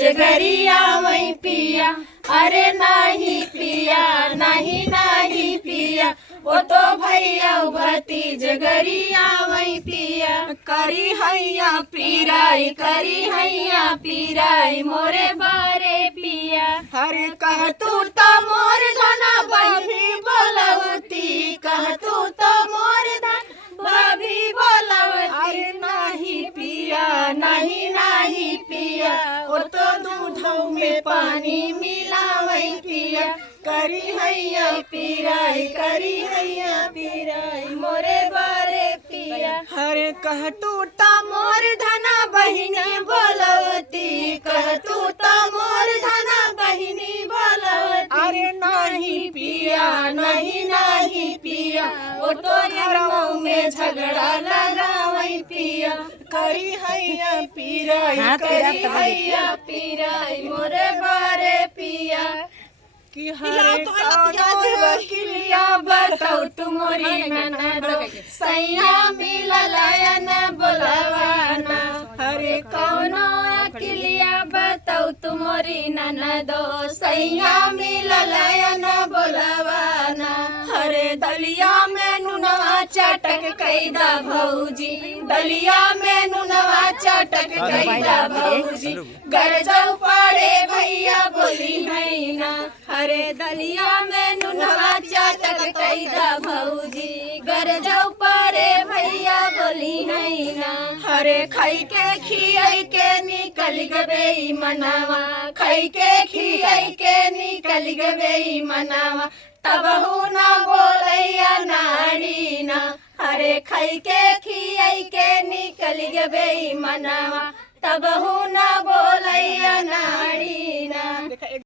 जगरिया वही पिया, अरे नहीं पिया, नहीं नहीं पिया, वो तो भैया भतीज जगरिया वही पिया। करी हैया पीराई, करी हैया पीराई, मोरे बारे पिया। हरे कह तू तो मोर धना बही बोलवती, कह तू तो मोर धन भाभी बोलवती। अरे नहीं पिया, नहीं नहीं पिया, वो तो दूधों में पानी मिलावई पिया। करी हैया पीराई, करी हैया पीराई, मोरे बारे पिया। हरे कह तू तो मोर धना बहिनी बोलवती, कह तू तो मोर धना बहिनी बोलवती। अरे नहीं पिया, नहीं नहीं पिया, वो तो घरों में झगड़ा लगावई पिया। करी हैया पीराई, करी हैया पीराई, मोरे बारे पिया। कि हरे वकीलिया बताओ तुम्हारी ननद सैया मिललायन बोलवाना। हरे कौनो अकिलिया बताओ तुम्हारी ननद सैया मिललायन बोलवाना। हरे दलिया में नुनवा चटक कैदा भौजी, दलिया में नुनवा चटक कैदा भौजी। गरजौ पड़े भैया बोली है ना, हरे दलिया में नुनवा चटक कैदा भौजी। गरजौ पड़े भैया बोली है ना, हरे खाई के खियाई के निकल गबे मनावा, खाई के खियाई के निकल गबे मनावा। तब हो ना बोलैया नारी ना, हरे खाई के खियाई के निकल गबे मनावा। तब हो ना बोलैया